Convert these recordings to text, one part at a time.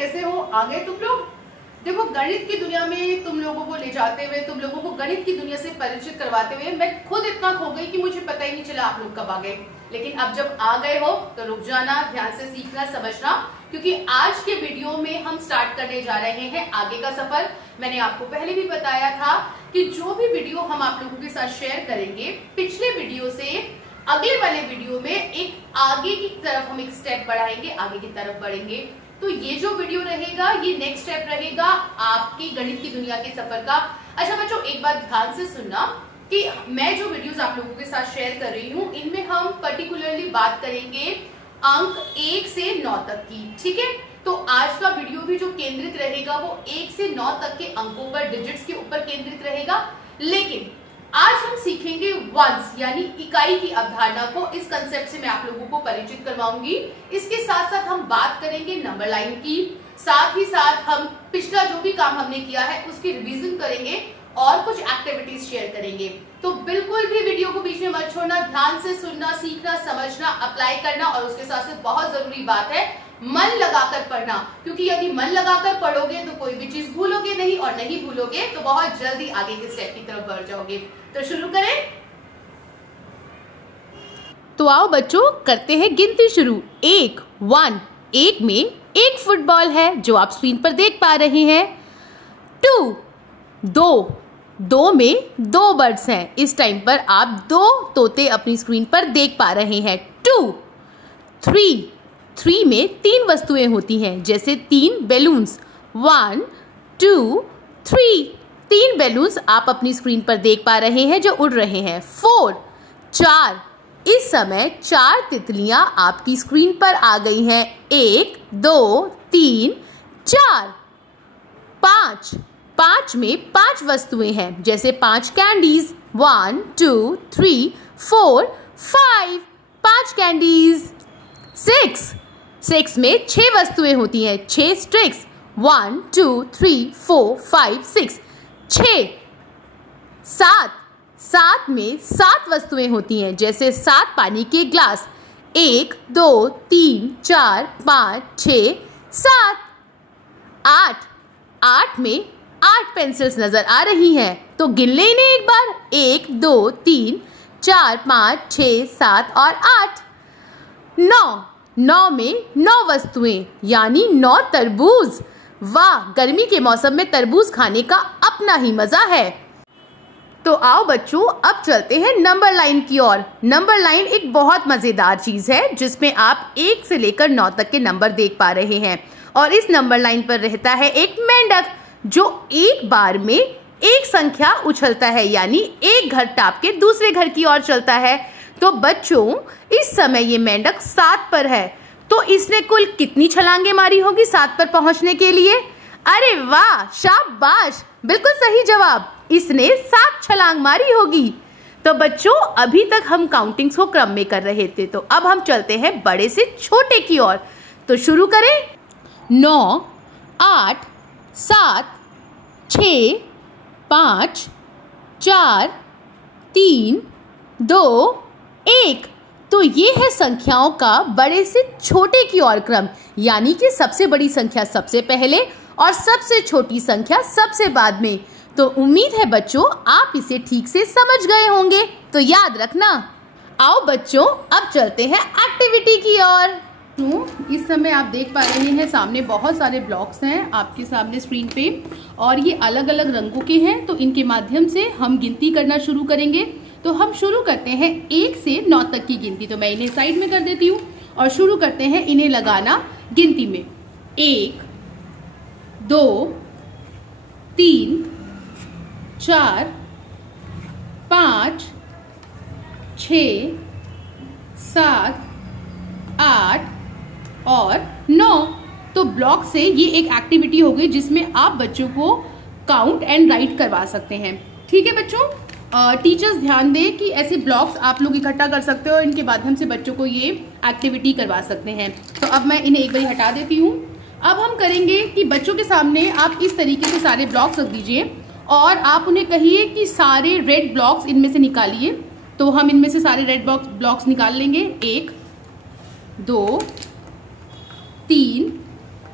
कैसे हो? आ गए तुम लोग? देखो, गणित की दुनिया में तुम लोगों को ले जाते हुए, तुम लोगों को गणित की दुनिया से परिचित करवाते हुए मैं खुद इतना खो गई कि मुझे पता ही नहीं चला आप लोग कब आ गए। लेकिन अब जब आ गए हो तो रुक जाना, ध्यान से सीखना, समझना, क्योंकि आज के वीडियो में हम स्टार्ट करने जा रहे हैं आगे का सफर। मैंने आपको पहले भी बताया था कि जो भी वीडियो हम आप लोगों के साथ शेयर करेंगे, पिछले वीडियो से अगले वाले वीडियो में एक आगे की तरफ हम एक स्टेप बढ़ाएंगे, आगे की तरफ बढ़ेंगे। तो ये जो वीडियो रहेगा ये नेक्स्ट स्टेप रहेगा आपकी गणित की दुनिया के सफर का। अच्छा बच्चों, एक बात ध्यान से सुनना कि मैं जो वीडियोस आप लोगों के साथ शेयर कर रही हूँ, इनमें हम पर्टिकुलरली बात करेंगे अंक 1 से 9 तक की, ठीक है? तो आज का वीडियो भी जो केंद्रित रहेगा वो 1 से 9 तक के अंकों पर, डिजिट्स के ऊपर केंद्रित रहेगा। लेकिन आज हम सीखेंगे वंस यानी इकाई की अवधारणा को। इस कंसेप्ट से मैं आप लोगों को परिचित करवाऊंगी। इसके साथ साथ हम बात करेंगे नंबर लाइन की, साथ ही साथ हम पिछला जो भी काम हमने किया है उसकी रिवीजन करेंगे और कुछ एक्टिविटीज शेयर करेंगे। तो बिल्कुल भी वीडियो को बीच में मत छोड़ना, ध्यान से सुनना, सीखना, समझना, अप्लाई करना और उसके साथ साथ बहुत जरूरी बात है मन लगाकर पढ़ना, क्योंकि यदि मन लगाकर पढ़ोगे तो कोई भी चीज भूलोगे नहीं और नहीं भूलोगे तो बहुत जल्दी आगे के स्टेप की तरफ बढ़ जाओगे। तो शुरू करें। तो आओ बच्चों, करते हैं गिनती शुरू। 1 में एक फुटबॉल है जो आप स्क्रीन पर देख पा रहे हैं। 2 में 2 बर्ड्स हैं। इस टाइम पर आप 2 तोते अपनी स्क्रीन पर देख पा रहे हैं। 3 में 3 वस्तुएं होती हैं, जैसे 3 बैलून्स। 1 2 3 3 बैलून्स आप अपनी स्क्रीन पर देख पा रहे हैं जो उड़ रहे हैं। 4 इस समय 4 तितलियां आपकी स्क्रीन पर आ गई हैं। 1 2 3 4। 5 में 5 वस्तुएं हैं, जैसे 5 कैंडीज। 1 2 3 4 5 5 कैंडीज। 6 में 6 वस्तुएं होती हैं, 6 स्टिक्स। 1 2 3 4 5 6 6। 7 में 7 वस्तुएं होती हैं, जैसे 7 पानी के ग्लास। 1 2 3 4 5 6 7। 8 में 8 पेंसिल्स नजर आ रही हैं, तो गिन ले इन्हें एक बार। 1 2 3 4 5 6 7 और 8। 9 में 9 वस्तुएं यानी 9 तरबूज। वाह, गर्मी के मौसम में तरबूज खाने का अपना ही मजा है। तो आओ बच्चों, अब चलते हैं नंबर लाइन की ओर। नंबर लाइन एक बहुत मजेदार चीज है जिसमें आप 1 से लेकर 9 तक के नंबर देख पा रहे हैं। और इस नंबर लाइन पर रहता है एक मेंढक जो एक बार में एक संख्या उछलता है, यानी एक घर टाप के दूसरे घर की ओर चलता है। तो बच्चों, इस समय ये मेंढक 7 पर है, तो इसने कुल कितनी छलांगे मारी होगी 7 पर पहुंचने के लिए? अरे वाह, शाबाश, बिल्कुल सही जवाब। इसने 7 छलांग मारी होगी। तो बच्चों, अभी तक हम काउंटिंग्स को क्रम में कर रहे थे, तो अब हम चलते हैं बड़े से छोटे की ओर। तो शुरू करें। 9 8 7 6 5 4 3 2 1। तो ये है संख्याओं का बड़े से छोटे की ओर क्रम, यानी कि सबसे बड़ी संख्या सबसे पहले और सबसे छोटी संख्या सबसे बाद में। तो उम्मीद है बच्चों आप इसे ठीक से समझ गए होंगे, तो याद रखना। आओ बच्चों, अब चलते हैं एक्टिविटी की ओर। इस समय आप देख पा रहे हैं सामने बहुत सारे ब्लॉक्स हैं आपके सामने स्क्रीन पे, और ये अलग अलग रंगों के हैं। तो इनके माध्यम से हम गिनती करना शुरू करेंगे। तो हम शुरू करते हैं 1 से 9 तक की गिनती। तो मैं इन्हें साइड में कर देती हूँ और शुरू करते हैं इन्हें लगाना गिनती में। 1 2 3 4 5 6 7 8 और 9। तो ब्लॉक से ये एक एक्टिविटी हो गई जिसमें आप बच्चों को काउंट एंड राइट करवा सकते हैं। ठीक है बच्चों, टीचर्स ध्यान दें कि ऐसे ब्लॉक्स आप लोग इकट्ठा कर सकते हो और इनके माध्यम से बच्चों को ये एक्टिविटी करवा सकते हैं। तो अब मैं इन्हें एक बार हटा देती हूँ। अब हम करेंगे कि बच्चों के सामने आप इस तरीके से सारे ब्लॉक्स रख दीजिए और आप उन्हें कहिए कि सारे रेड ब्लॉक्स इनमें से निकालिए। तो हम इनमें से सारे रेड ब्लॉक्स निकाल लेंगे। 1 2 3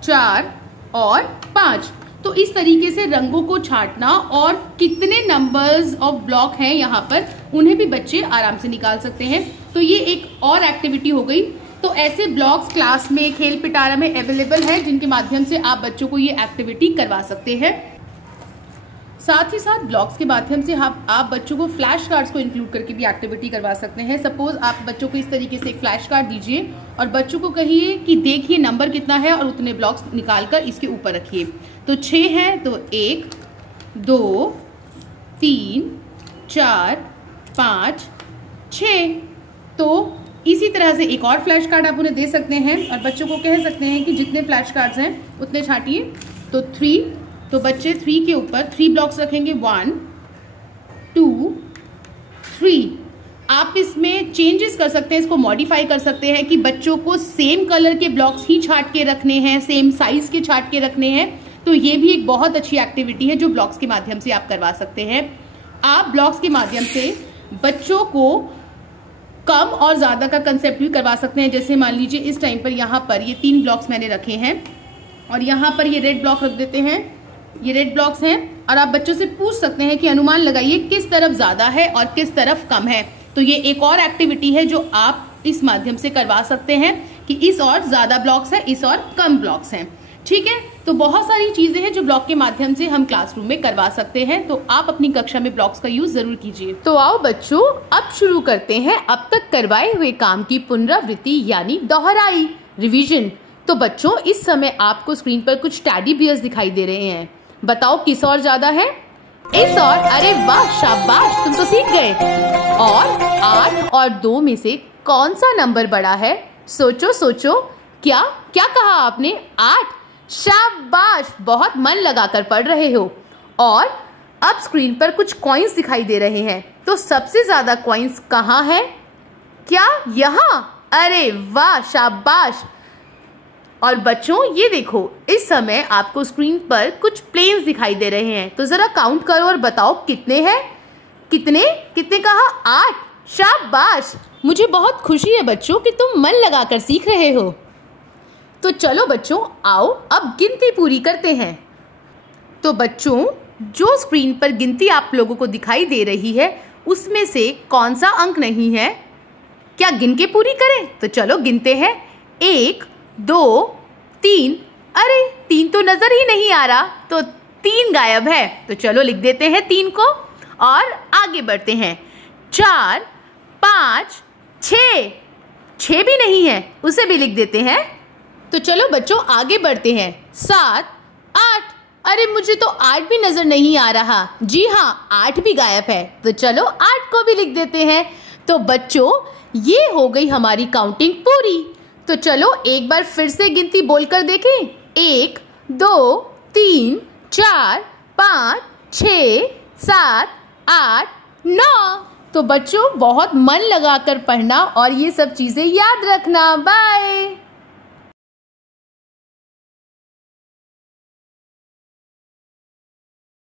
4 और 5। तो इस तरीके से रंगों को छांटना और कितने नंबर्स ऑफ ब्लॉक हैं यहाँ पर उन्हें भी बच्चे आराम से निकाल सकते हैं। तो ये एक और एक्टिविटी हो गई। तो ऐसे ब्लॉक्स क्लास में, खेल पिटारा में अवेलेबल है जिनके माध्यम से आप बच्चों को ये एक्टिविटी करवा सकते हैं। साथ ही साथ ब्लॉक्स के माध्यम से आप बच्चों को फ्लैश कार्ड्स को इंक्लूड करके भी एक्टिविटी करवा सकते हैं। सपोज आप बच्चों को इस तरीके से एक फ्लैश कार्ड दीजिए और बच्चों को कहिए कि देखिए नंबर कितना है और उतने ब्लॉक्स निकालकर इसके ऊपर रखिए। तो 6 है तो 1 2 3 4 5 6। तो इसी तरह से एक और फ्लैश कार्ड आप उन्हें दे सकते हैं और बच्चों को कह सकते हैं कि जितने फ्लैश कार्ड्स हैं उतने छांटिए। तो 3, तो बच्चे 3 के ऊपर 3 ब्लॉक्स रखेंगे, 1 2 3। आप इसमें चेंजेस कर सकते हैं, इसको मॉडिफाई कर सकते हैं कि बच्चों को सेम कलर के ब्लॉक्स ही छांट के रखने हैं, सेम साइज के छांट के रखने हैं। तो ये भी एक बहुत अच्छी एक्टिविटी है जो ब्लॉक्स के माध्यम से आप करवा सकते हैं। आप ब्लॉक्स के माध्यम से बच्चों को कम और ज्यादा का कंसेप्ट भी करवा सकते हैं। जैसे मान लीजिए इस टाइम पर यहाँ पर ये 3 ब्लॉक्स मैंने रखे हैं और यहाँ पर ये रेड ब्लॉक रख देते हैं, ये रेड ब्लॉक्स हैं और आप बच्चों से पूछ सकते हैं कि अनुमान लगाइए किस तरफ ज्यादा है और किस तरफ कम है। तो ये एक और एक्टिविटी है जो आप इस माध्यम से करवा सकते हैं कि इस और ज्यादा ब्लॉक्स है, इस और कम ब्लॉक्स हैं। ठीक है, तो बहुत सारी चीजें हैं जो ब्लॉक के माध्यम से हम क्लासरूम में करवा सकते हैं। तो आप अपनी कक्षा में ब्लॉक्स का यूज जरूर कीजिए। तो आओ बच्चों, अब शुरू करते हैं अब तक करवाए हुए काम की पुनरावृत्ति यानी दोहराई, रिवीजन। तो बच्चों, इस समय आपको स्क्रीन पर कुछ टेडी बियर्स दिखाई दे रहे हैं। बताओ किस और ज्यादा है? इस और? अरे वाह, शाबाश, तुम तो सीख गए। और 8 और 2 में से कौन सा नंबर बड़ा है? सोचो सोचो। क्या क्या कहा आपने? 8। शाबाश, बहुत मन लगाकर पढ़ रहे हो। और अब स्क्रीन पर कुछ कॉइन्स दिखाई दे रहे हैं। तो सबसे ज्यादा कॉइन्स कहाँ है? क्या यहाँ? अरे वाह, शाबाश। और बच्चों, ये देखो, इस समय आपको स्क्रीन पर कुछ प्लेन्स दिखाई दे रहे हैं। तो जरा काउंट करो और बताओ कितने हैं? कितने कितने कहा? 8। शाबाश, मुझे बहुत खुशी है बच्चों कि तुम मन लगाकर सीख रहे हो। तो चलो बच्चों, आओ अब गिनती पूरी करते हैं। तो बच्चों, जो स्क्रीन पर गिनती आप लोगों को दिखाई दे रही है उसमें से कौन सा अंक नहीं है? क्या गिन के पूरी करें? तो चलो गिनते हैं। 1 2 3। अरे 3 तो नजर ही नहीं आ रहा, तो 3 गायब है। तो चलो लिख देते हैं 3 को और आगे बढ़ते हैं। 4 5 6। 6 भी नहीं है, उसे भी लिख देते हैं। तो चलो बच्चों आगे बढ़ते हैं। 7 8। अरे मुझे तो 8 भी नजर नहीं आ रहा। जी हाँ, 8 भी गायब है। तो चलो 8 को भी लिख देते हैं। तो बच्चों, ये हो गई हमारी काउंटिंग पूरी। तो चलो एक बार फिर से गिनती बोलकर देखें। 1 2 3 4 5 6 7 8 9। तो बच्चों, बहुत मन लगाकर पढ़ना और ये सब चीजें याद रखना। बाय।